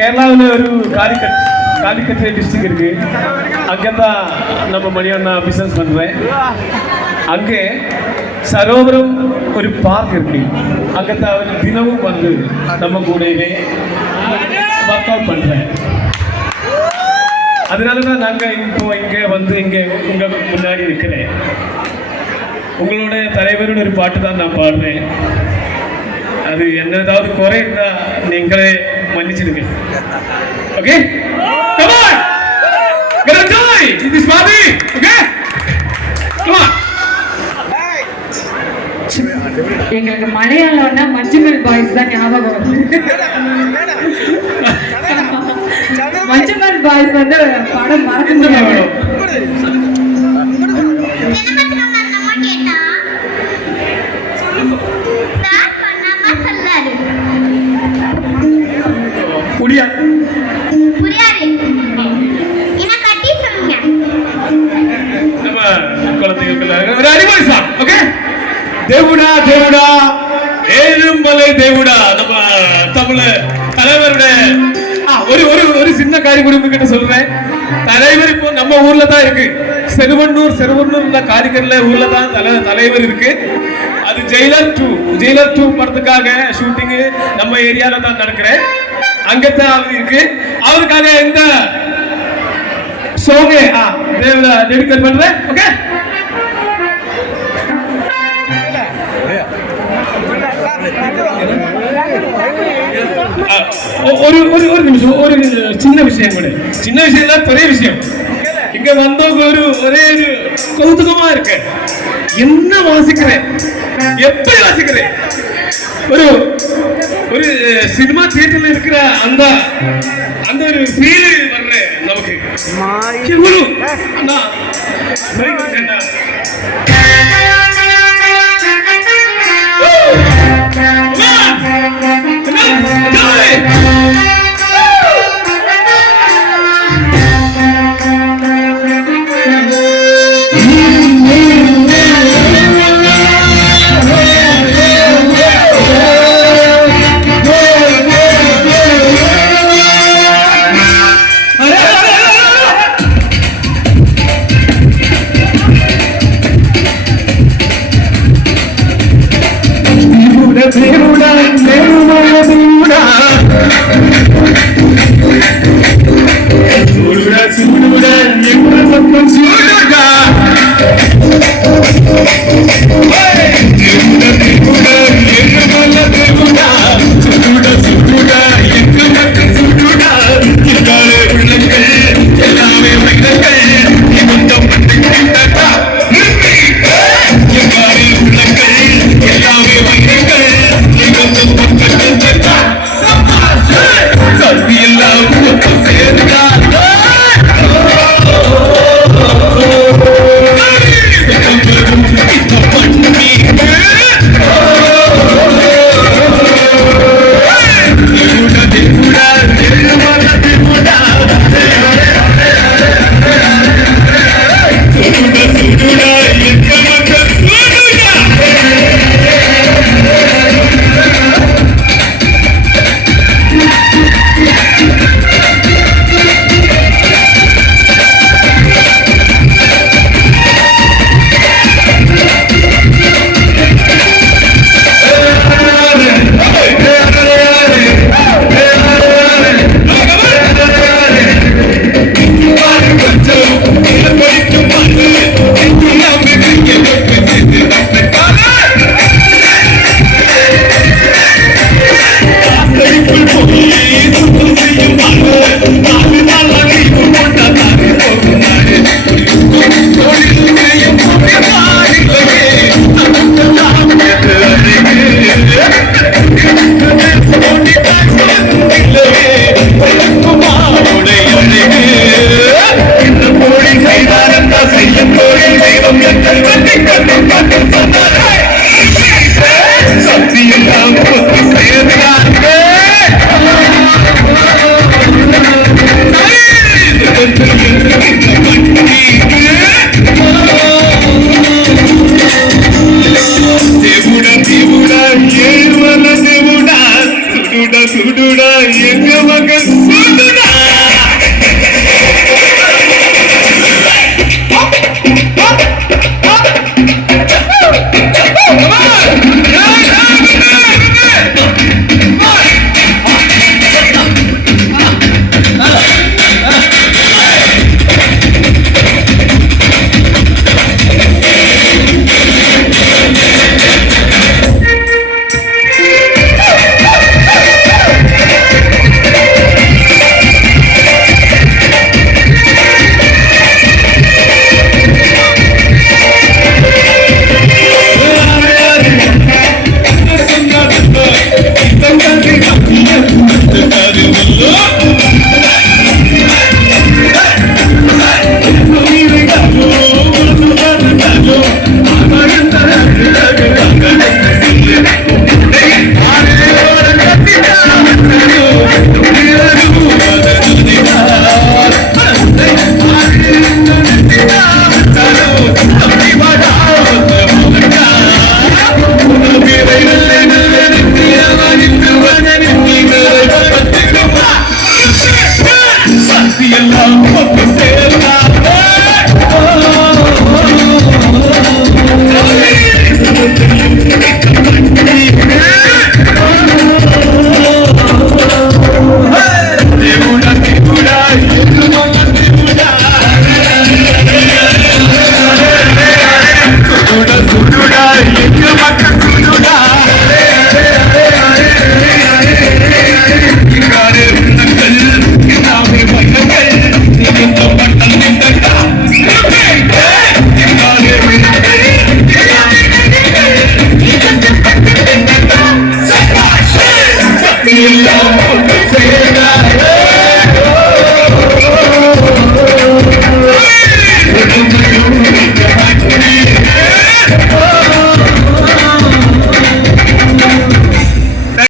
கேரளாவில் ஒரு காலிக்கட்டு டிஸ்ட்ரிக்ட் இருக்கு. அங்கே தான் நம்ம மணியண்ணா பிஸ்னஸ் பண்ணுறேன். அங்கே சரோவரம் ஒரு பார்க் இருக்கு. அங்கே தான் அவர் தினமும் வந்து நம்ம கூடவே ஒர்க் அவுட் பண்ணுறேன். அதனால தான் நாங்கள் இங்கே வந்து இங்கே உங்கள் முன்னாடி இருக்கிறேன். உங்களோட தலைவரோட ஒரு பாட்டு தான் நான் பாடுறேன். அது என்ன ஏதாவது குறை இருந்தால் நீங்களே மன்னிச்சிடுங்க. Okay, come on, get enjoy in this party. Okay, come on. எங்களுக்கு மலையாளம்னா மஞ்சுமல் பாய்ஸ் தான் ஞாபகம் வருது. மஞ்சுமல் பாய்ஸ் வந்து படம் மறக்க முடியாது. தேவுடா தேவுடா ஏழுமலை தேவுடா. நம்ம தமிழ் தலைவருடைய ஒரு சின்ன காரியம் குடும்பம் சொல்றேன். தலைவர் இப்போ நம்ம ஊர்ல தான் இருக்கு. செருவன்னூர் காரிகர்ல ஊர்ல தான் தலைவர் இருக்கு. அது ஜெயிலர் 2 படத்துக்காக ஷூட்டிங் நம்ம ஏரியால தான் நடக்கிறேன். அங்கத்தான் அவர் இருக்கு. அவருக்காக இந்த சோங்க டெடிகேட் பண்றேன். ஓகே, ஒரு நிமிஷம். ஒரு சின்ன விஷயம் கூட, சின்ன விஷயம் தான், பெரிய விஷயம். இங்க வந்தவங்க ஒரே கௌதுகமா இருக்கு. என்ன வாசிக்கிறேன், எப்படி வாசிக்கிறேன். ஒரு சினிமா தியேட்டர்ல இருக்கிற அந்த ஒரு ஃபீல் வர்ற நமக்கு. அண்ணா